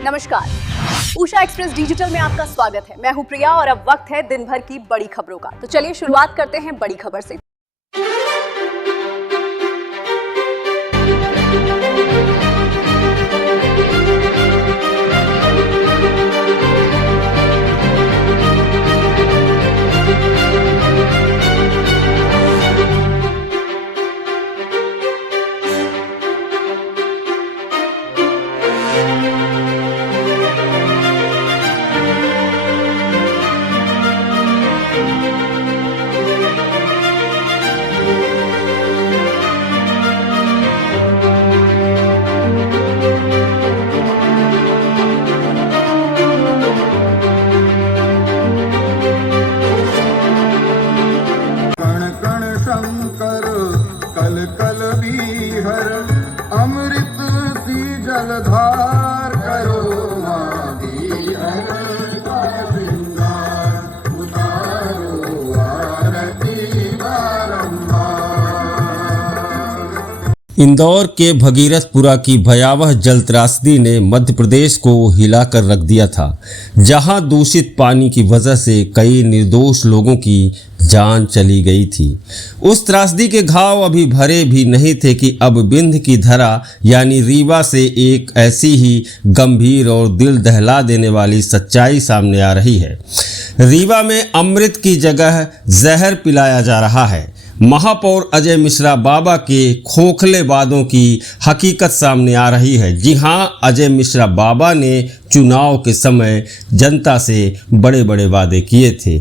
नमस्कार, Usha express digital में आपका स्वागत है। मैं हूं प्रिया और अब वक्त है दिन भर की बड़ी खबरों का। तो चलिए शुरुआत करते हैं बड़ी खबर से। जलधार करो इंदौर के भगीरथपुरा की भयावह जल त्रासदी ने मध्य प्रदेश को हिलाकर रख दिया था, जहां दूषित पानी की वजह से कई निर्दोष लोगों की जान चली गई थी। उस त्रासदी के घाव अभी भरे भी नहीं थे कि अब बिंद की धरा यानी रीवा से एक ऐसी ही गंभीर और दिल दहला देने वाली सच्चाई सामने आ रही है। रीवा में अमृत की जगह जहर पिलाया जा रहा है। महापौर अजय मिश्रा बाबा के खोखले वादों की हकीकत सामने आ रही है। जी हां, अजय मिश्रा बाबा ने चुनाव के समय जनता से बड़े बड़े वादे किए थे।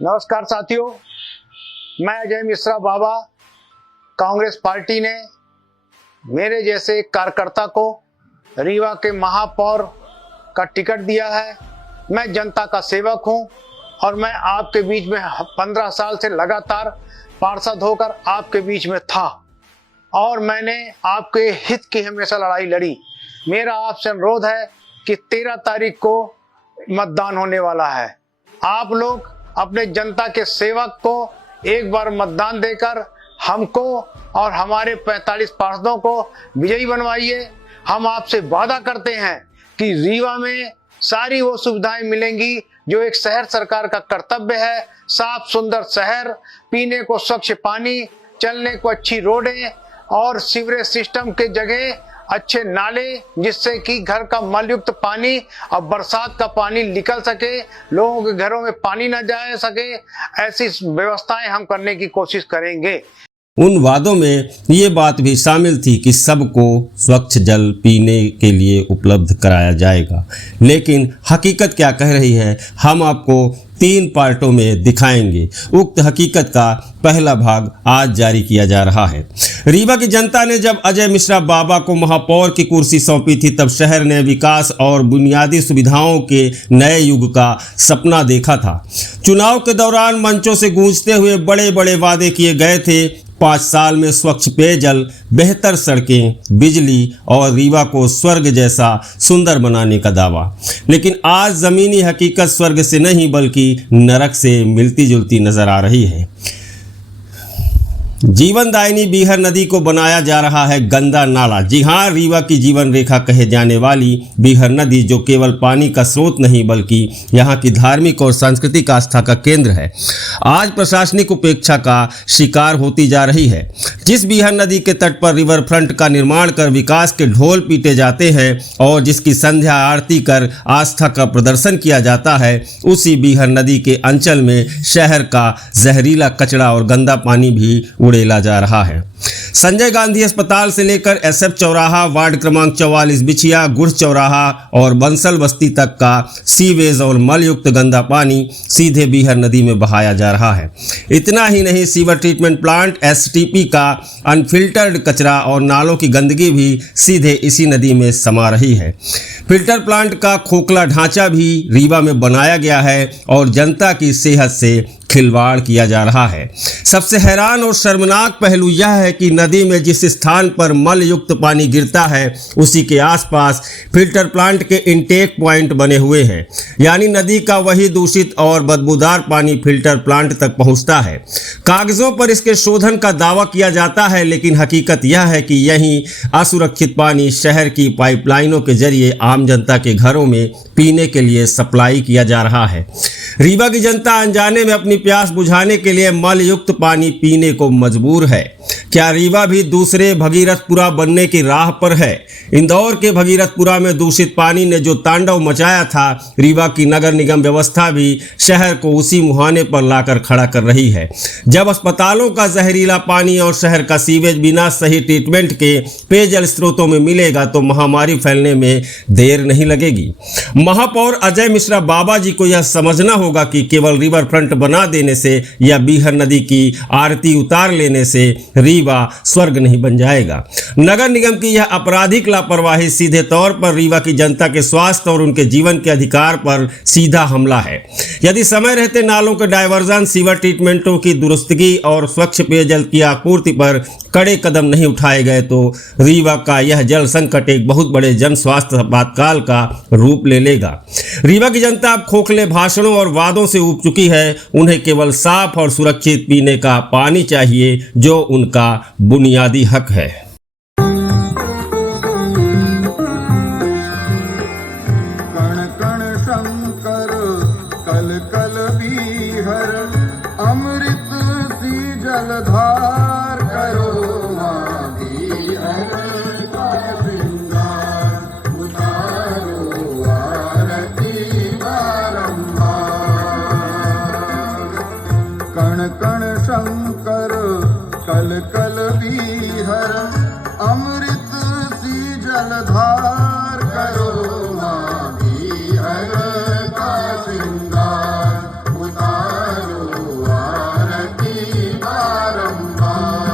नमस्कार साथियों, मैं अजय मिश्रा बाबा। कांग्रेस पार्टी ने मेरे जैसे एक कार्यकर्ता को रीवा के महापौर का टिकट दिया है। मैं जनता का सेवक हूं और मैं आपके बीच में 15 साल से लगातार पार्षद होकर आपके बीच में था और मैंने आपके हित की हमेशा लड़ाई लड़ी। मेरा आपसे अनुरोध है कि 13 तारीख को मतदान होने वाला है। आप लोग अपने जनता के सेवक को एक बार मतदान देकर हमको और हमारे 45 पार्षदों को विजयी बनवाइए। हम आपसे वादा करते हैं कि रीवा में सारी वो सुविधाएं मिलेंगी जो एक शहर सरकार का कर्तव्य है। साफ सुंदर शहर, पीने को स्वच्छ पानी, चलने को अच्छी रोडें और सीवरेज सिस्टम के जगह अच्छे नाले, जिससे कि घर का मलयुक्त पानी और बरसात का पानी निकल सके, लोगों के घरों में पानी न जा सके, ऐसी व्यवस्थाएं हम करने की कोशिश करेंगे। उन वादों में ये बात भी शामिल थी कि सबको स्वच्छ जल पीने के लिए उपलब्ध कराया जाएगा। लेकिन हकीकत क्या कह रही है, हम आपको 3 पार्टों में दिखाएंगे। उक्त हकीकत का पहला भाग आज जारी किया जा रहा है। रीवा की जनता ने जब अजय मिश्रा बाबा को महापौर की कुर्सी सौंपी थी, तब शहर ने विकास और बुनियादी सुविधाओं के नए युग का सपना देखा था। चुनाव के दौरान मंचों से गूंजते हुए बड़े बड़े वादे किए गए थे। 5 साल में स्वच्छ पेयजल, बेहतर सड़कें, बिजली और रीवा को स्वर्ग जैसा सुंदर बनाने का दावा। लेकिन आज ज़मीनी हकीकत स्वर्ग से नहीं बल्कि नरक से मिलती जुलती नजर आ रही है। जीवनदायिनी बीहर नदी को बनाया जा रहा है गंदा नाला। जी हां, रीवा की जीवन रेखा कहे जाने वाली बीहर नदी, जो केवल पानी का स्रोत नहीं बल्कि यहां की धार्मिक और सांस्कृतिक आस्था का केंद्र है, आज प्रशासनिक उपेक्षा का शिकार होती जा रही है। जिस बीहर नदी के तट पर रिवर फ्रंट का निर्माण कर विकास के ढोल पीटे जाते हैं और जिसकी संध्या आरती कर आस्था का प्रदर्शन किया जाता है, उसी बीहर नदी के अंचल में शहर का जहरीला कचरा और गंदा पानी भी उड़ेला जा रहा है। संजय गांधी अस्पताल से लेकर SF चौराहा, वार्ड क्रमांक 44 बिछिया, गुड़ चौराहा और बंसल बस्ती तक का सीवेज और मलयुक्त गंदा पानी सीधे बीहर नदी में बहाया जा रहा है। इतना ही नहीं, सीवर ट्रीटमेंट प्लांट STP का अनफिल्टर्ड कचरा और नालों की गंदगी भी सीधे इसी नदी में समा रही है। फिल्टर प्लांट का खोखला ढांचा भी रीवा में बनाया गया है और जनता की सेहत से खिलवाड़ किया जा रहा है। सबसे हैरान और शर्मनाक पहलू यह है कि नदी में जिस स्थान पर मल युक्त पानी गिरता है उसी के आसपास फिल्टर प्लांट के इनटेक पॉइंट बने हुए हैं, यानी नदी का वही दूषित और बदबूदार पानी फिल्टर प्लांट तक पहुंचता है। कागजों पर इसके शोधन का दावा किया जाता है, लेकिन हकीकत यह है कि यही असुरक्षित पानी शहर की पाइपलाइनों के जरिए आम जनता के घरों में पीने के लिए सप्लाई किया जा रहा है। रीवा की जनता अनजाने में अपनी प्यास बुझाने के लिए मल युक्त पानी पीने को मजबूर है। क्या रीवा भी दूसरे भगीरथपुरा बनने की राह पर है? इंदौर के भगीरथपुरा में दूषित पानी ने जो तांडव मचाया था, रीवा की नगर निगम व्यवस्था भी शहर को उसी मुहाने पर लाकर खड़ा कर रही है। जब अस्पतालों का जहरीला पानी और शहर का सीवेज बिना सही ट्रीटमेंट के पेयजल स्रोतों में मिलेगा तो महामारी फैलने में देर नहीं लगेगी। महापौर अजय मिश्रा बाबा जी को यह समझना होगा कि केवल रिवर फ्रंट बना देने से या बीहर नदी की आरती उतार लेने से रीवा स्वर्ग नहीं बन जाएगा। नगर निगम की यह आपराधिक लापरवाही सीधे तौर पर रीवा की जनता के स्वास्थ्य और उनके जीवन के अधिकार पर सीधा हमला है। यदि समय रहते नालों के डायवर्जन, सीवर ट्रीटमेंटों की दुरुस्तगी और स्वच्छ पेयजल की आपूर्ति पर कड़े कदम नहीं उठाए गए तो रीवा का यह जल संकट एक बहुत बड़े जन स्वास्थ्य आपातकाल का रूप ले लेगा। रीवा की जनता अब खोखले भाषणों और वादों से ऊब चुकी है। उन्हें केवल साफ और सुरक्षित पीने का पानी चाहिए, जो उनका बुनियादी हक है। कण कण शंकर कल कल बीहर अमृत सी जलधार करो माँ बीहर का श्रृंगार उतारो आरती बारंबार। कण कण शंकर कल कल बीहर अमृत सी जलधार करो माँ बीहर का श्रृंगार उतारो आरती बारंबार।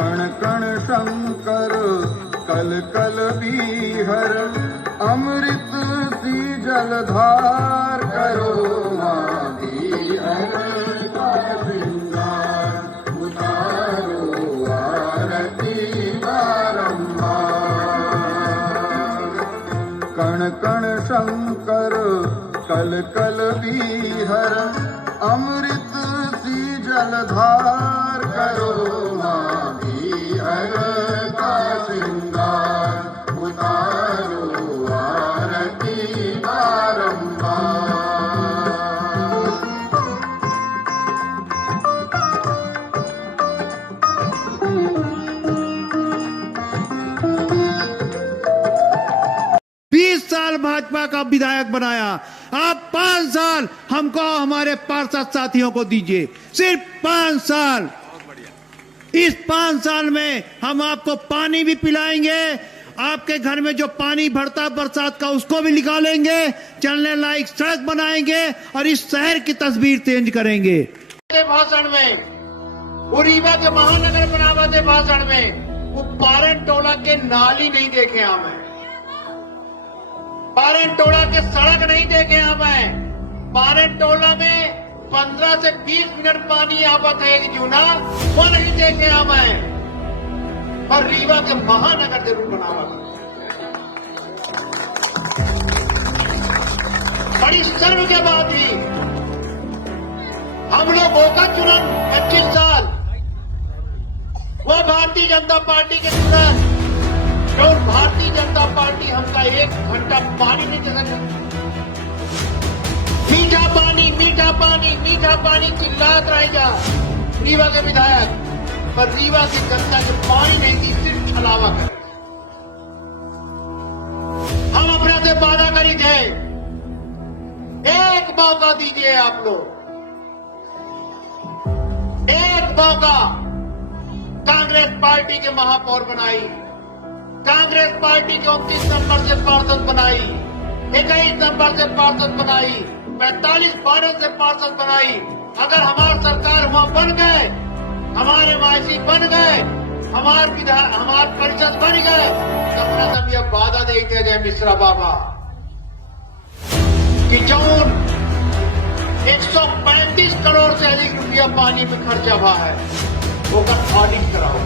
कण कण शंकर कल कल बीहर अमृत सी जलधार करो माँ बीहर का श्रृंगार उतारो आरती बारंबार। कण कण शंकर कल कल बीहर अमृत सी जलधार करो माँ बीहर का श्रृंगार उतारो आरती बारंबार। साल भाजपा का विधायक बनाया, आप 5 साल हमको हमारे पार्षद साथियों को दीजिए, सिर्फ 5 साल। इस 5 साल में हम आपको पानी भी पिलाएंगे, आपके घर में जो पानी भरता बरसात का उसको भी निकालेंगे, चलने लायक सड़क बनाएंगे और इस शहर की तस्वीर चेंज करेंगे। भाषण में वो रीवा के महानगर बनावा थे, भाषण में वो पारन टोला के नाली नहीं देखे हमें, पारन टोला के सड़क नहीं देखे हमें, पारन टोला में 15 से 20 मिनट पानी आवत है एक जूना, वो नहीं देखे हमें। और रीवा के महानगर जरूर बनावा, बड़ी शर्म के बाद भी हम लोगों का चुनाव 25 साल वो भारतीय जनता पार्टी के चुनाव, जो भारतीय जनता पार्टी हमका 1 घंटा पानी नहीं दे सकती। मीठा पानी, मीठा पानी, मीठा पानी चिल्लात रहेगा रीवा के विधायक, पर रीवा की जनता के पानी नहीं दी, सिर्फ छलावा करे। हम अपने से वादा करी थे, एक मौका दीजिए आप लोग, एक मौका। कांग्रेस पार्टी के महापौर बनाई, कांग्रेस पार्टी के 29 नंबर से पार्षद बनाई, 21 नंबर से पार्षद बनाई, 45 वार्ड से पार्षद बनाई, अगर हमारी सरकार वहां बन गए, हमारे वासी बन गए, हमार परिषद बन गए, तो अपना यह वादा देते गए मिश्रा बाबा कि जौन 135 करोड़ से अधिक रुपया पानी में खर्चा हुआ है वो ऑडिट कराओ।